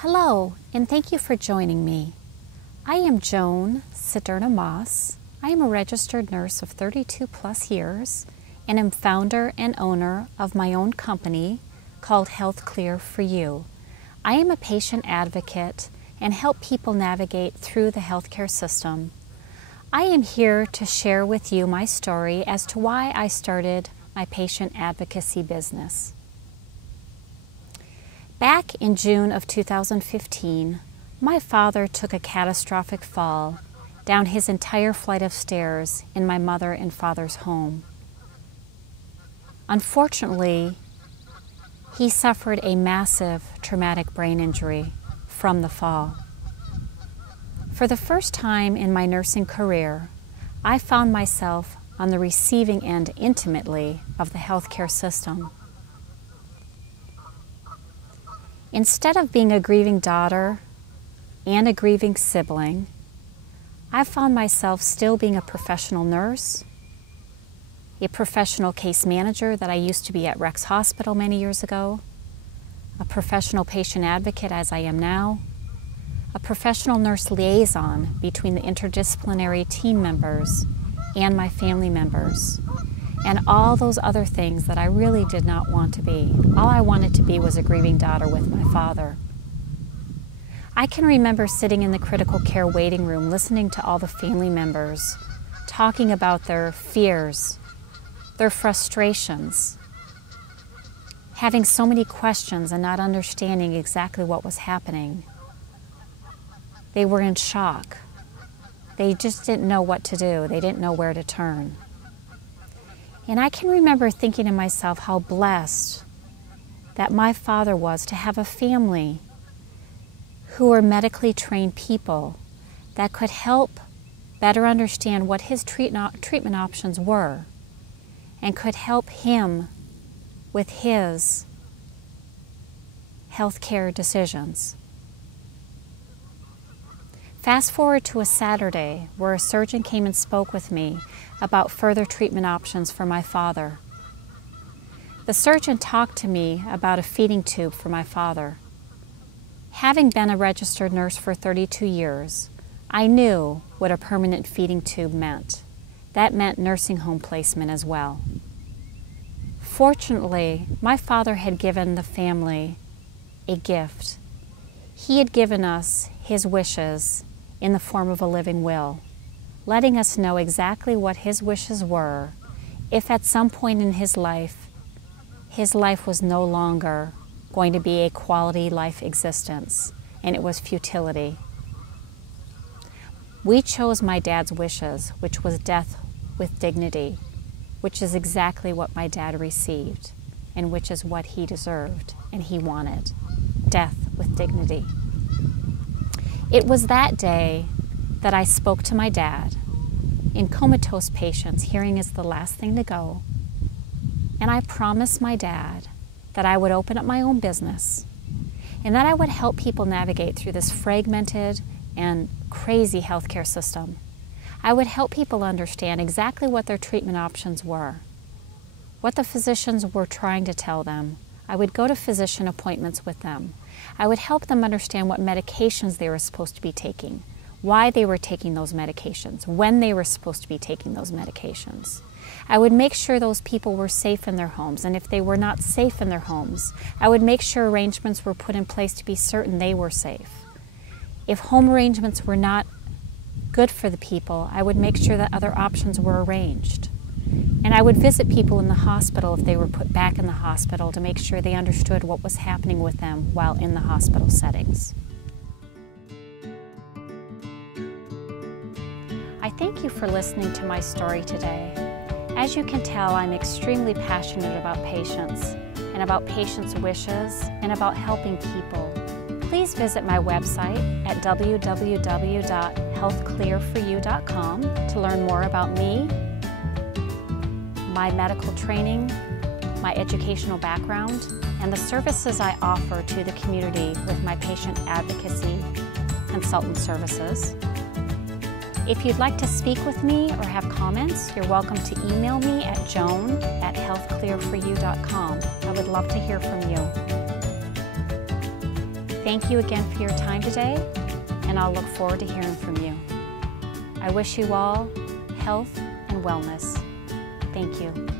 Hello, and thank you for joining me. I am Joan Moss. I am a registered nurse of 32 plus years and am founder and owner of my own company called HealthCLEAR For You. I am a patient advocate and help people navigate through the healthcare system. I am here to share with you my story as to why I started my patient advocacy business. Back in June of 2015, my father took a catastrophic fall down his entire flight of stairs in my mother and father's home. Unfortunately, he suffered a massive traumatic brain injury from the fall. For the first time in my nursing career, I found myself on the receiving end intimately of the healthcare system. Instead of being a grieving daughter and a grieving sibling, I found myself still being a professional nurse, a professional case manager that I used to be at Rex Hospital many years ago, a professional patient advocate as I am now, a professional nurse liaison between the interdisciplinary team members and my family members, and all those other things that I really did not want to be. All I wanted to be was a grieving daughter with my father. I can remember sitting in the critical care waiting room listening to all the family members talking about their fears, their frustrations, having so many questions and not understanding exactly what was happening. They were in shock. They just didn't know what to do. They didn't know where to turn. And I can remember thinking to myself how blessed that my father was to have a family who were medically trained people that could help better understand what his treatment options were and could help him with his healthcare decisions. Fast forward to a Saturday where a surgeon came and spoke with me about further treatment options for my father. The surgeon talked to me about a feeding tube for my father. Having been a registered nurse for 32 years, I knew what a permanent feeding tube meant. That meant nursing home placement as well. Fortunately, my father had given the family a gift. He had given us his wishes in the form of a living will, letting us know exactly what his wishes were if at some point in his life was no longer going to be a quality life existence and it was futility. We chose my dad's wishes, which was death with dignity, which is exactly what my dad received and which is what he deserved and he wanted, death with dignity. It was that day that I spoke to my dad. In comatose patients, hearing is the last thing to go. And I promised my dad that I would open up my own business and that I would help people navigate through this fragmented and crazy healthcare system. I would help people understand exactly what their treatment options were, what the physicians were trying to tell them. I would go to physician appointments with them. I would help them understand what medications they were supposed to be taking, why they were taking those medications, when they were supposed to be taking those medications. I would make sure those people were safe in their homes, and if they were not safe in their homes, I would make sure arrangements were put in place to be certain they were safe. If home arrangements were not good for the people, I would make sure that other options were arranged. And I would visit people in the hospital if they were put back in the hospital to make sure they understood what was happening with them while in the hospital settings. I thank you for listening to my story today. As you can tell, I'm extremely passionate about patients and about patients' wishes and about helping people. Please visit my website at www.healthclearforyou.com to learn more about me, my medical training, my educational background, and the services I offer to the community with my patient advocacy consultant services. If you'd like to speak with me or have comments, you're welcome to email me at joan@healthclearforyou.com. I would love to hear from you. Thank you again for your time today, and I'll look forward to hearing from you. I wish you all health and wellness. Thank you.